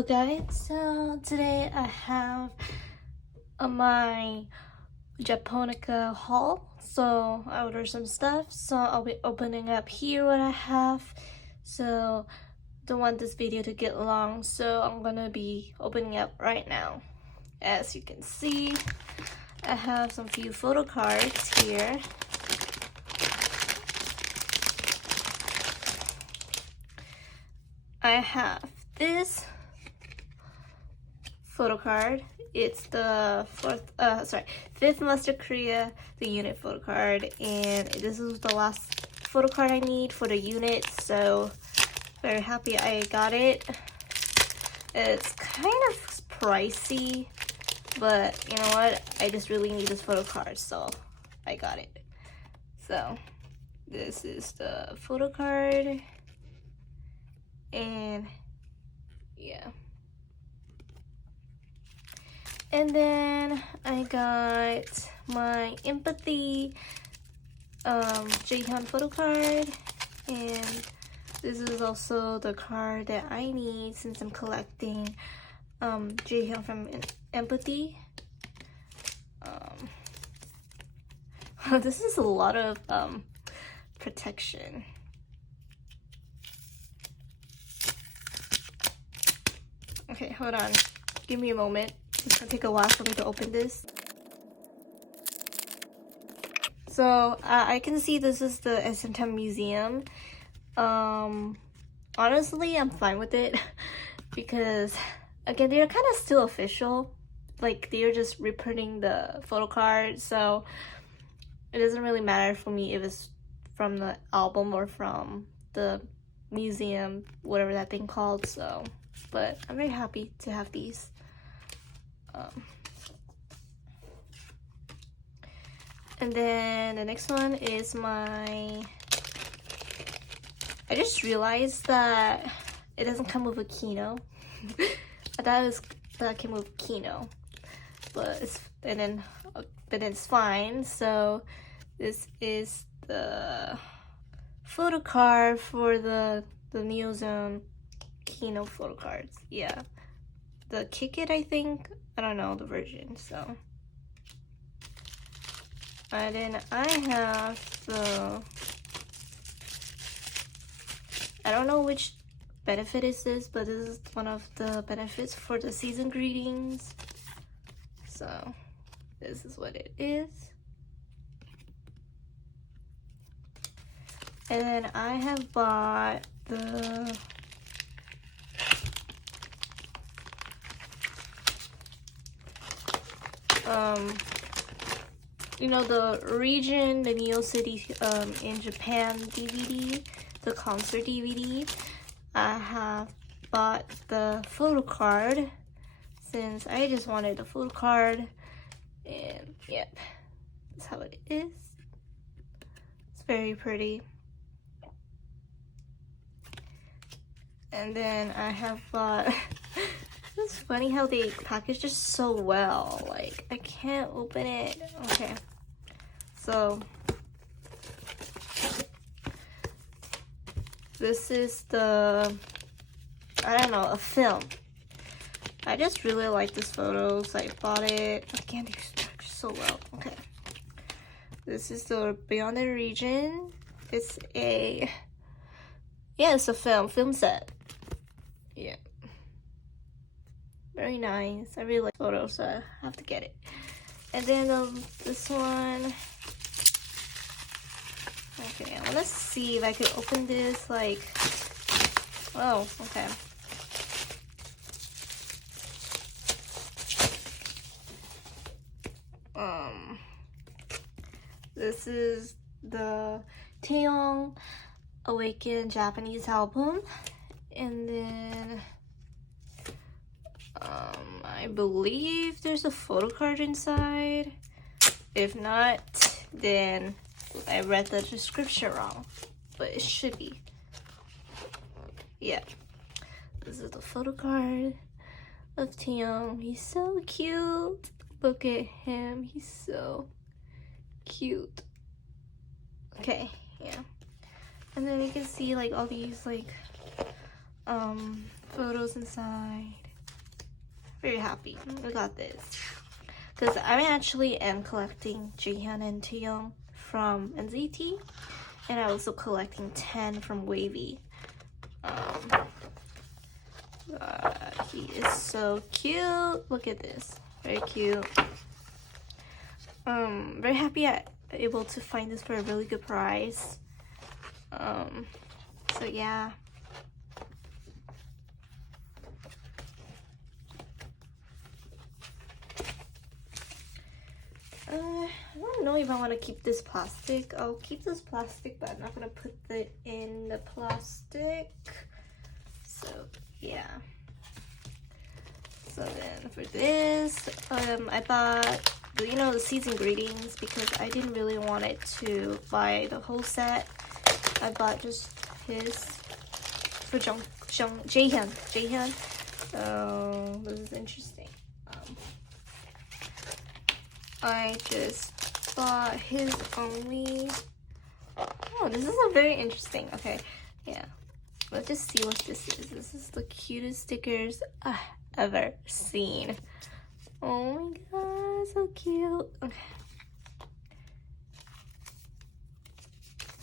Hello guys, so today I have my Japonica haul. So I ordered some stuff, so I'll be opening up here what I have. So don't want this video to get long, so I'm gonna be opening up right now. As you can see, I have some few photo cards here. I have this photo card. It's the fifth Master Korea, the unit photo card, and this is the last photo card I need for the unit, so very happy I got it. It's kind of pricey, but you know what, I just really need this photo card, so I got it. So this is the photo card, and yeah. And then I got my empathy Jaemin photo card, and this is also the card that I need since I'm collecting Jaemin from empathy. This is a lot of protection. Okay, hold on. Give me a moment. It's gonna take a while for me to open this. So I can see this is the SM10 Museum. Honestly, I'm fine with it because again, they're kind of still official. Like they're just reprinting the photo card, so it doesn't really matter for me if it's from the album or from the museum, whatever that thing called. So, but I'm very happy to have these. And then the next one is I just realized that it doesn't come with a keynote. I thought that came with a keynote, but it's fine. So this is the photo card for the Neozone keynote photo cards. Yeah, the Kick It, I think. I don't know the version, so. And then I have I don't know which benefit is this, but this is one of the benefits for the season greetings. So this is what it is. And then I have bought the you know, the region, the Neo City in Japan DVD, the concert DVD. I have bought the photo card since I just wanted a photo card, and yep, that's how it is. It's very pretty. And then I have bought it's funny how they package this so well. Like, I can't open it. Okay. So, this is the, I don't know, a film. I just really like this photo, so I bought it. Again, they package so well. Okay. This is the Beyond the Region. It's a film set. Yeah. Very nice. I really like photos, so I have to get it. And then this one. Okay, I want to see if I could open this. Like, oh, okay. This is the Taeyong Awaken Japanese album, and then I believe there's a photo card inside. If not, then I read the description wrong, but it should be. Yeah, this is the photo card of Taeyong. He's so cute. Look at him, he's so cute. Okay, yeah. And then you can see like all these like photos inside. very happy we got this. Because I actually am collecting Jaehyun and Taeyoung from NCT. And I'm also collecting 10 from Wavy. He is so cute. Look at this. Very cute. Very happy I'm able to find this for a really good price. So yeah. I don't know if I want to keep this plastic. I'll keep this plastic, but I'm not going to put it in the plastic. So, yeah. So then for this, I bought, you know, the season greetings because I didn't really want it to buy the whole set. I bought just his for Jaehyun. So this is interesting. I just bought his only. Oh, this is a very interesting. Okay, yeah. Let's just see what this is. This is the cutest stickers I've ever seen. Oh my god, so cute. Okay.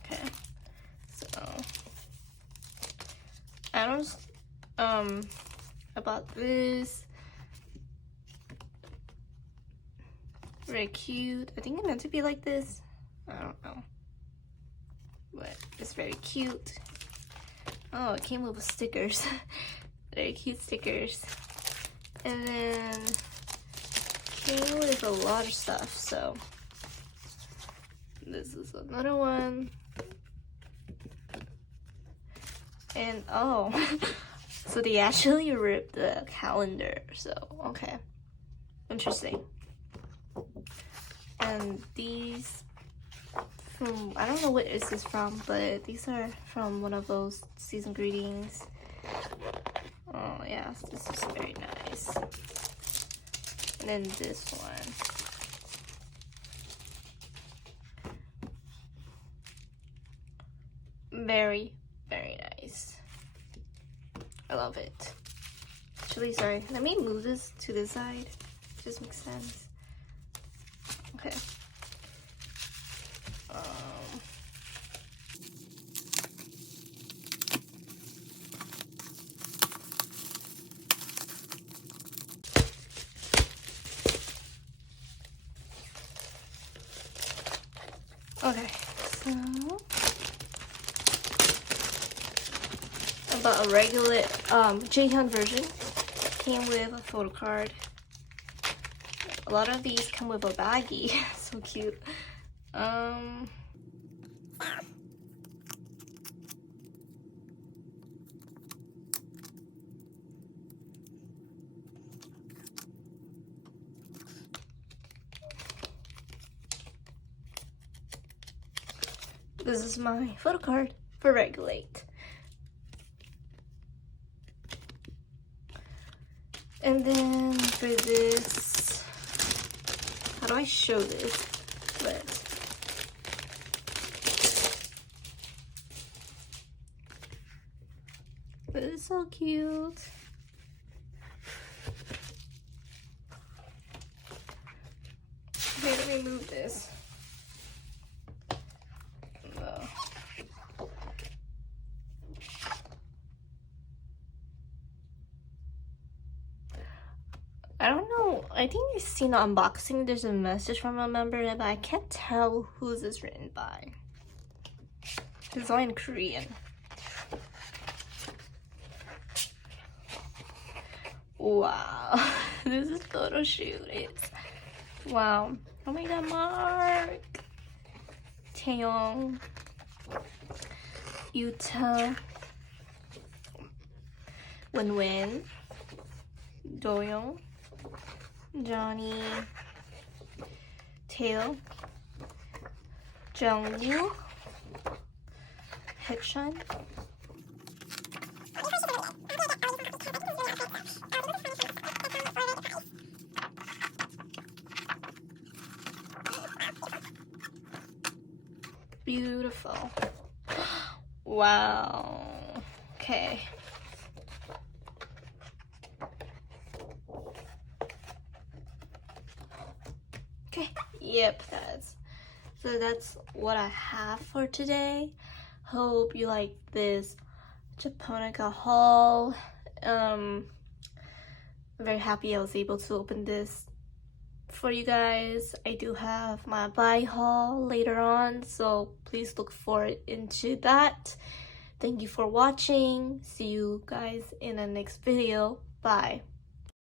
Okay. So I bought this. Very cute. I think it's meant to be like this. I don't know. But it's very cute. Oh, it came with stickers. Very cute stickers. And then came with a lot of stuff. So this is another one. And oh, so they actually ripped the calendar. So okay, interesting. And these from, I don't know what is this from, but these are from one of those season greetings. Oh yes, this is very nice. And then this one. Very, very nice. I love it. Actually, sorry, let me move this to this side. It just makes sense. Okay. Okay, so about a regular Jaehyun version. Came with a photo card. A lot of these come with a baggie. So cute. This is my photo card for Regulate. And then for this, how do I show this? But this is so cute. Okay, let me move this. I don't know. I think you've seen the unboxing. There's a message from a member, but I can't tell who's this written by. It's all in Korean. Wow. This is photo shoot. It's wow. Oh my god, Mark. Taeyong. Yuta. Win-Win. Doyoung. Johnny, Tail, Jungwoo, Haechan, beautiful. Wow. Okay. Okay, yep, that's what I have for today. Hope you like this Japonica haul. I'm very happy I was able to open this for you guys. I do have my buy haul later on, so please look forward into that. Thank you for watching. See you guys in the next video. Bye.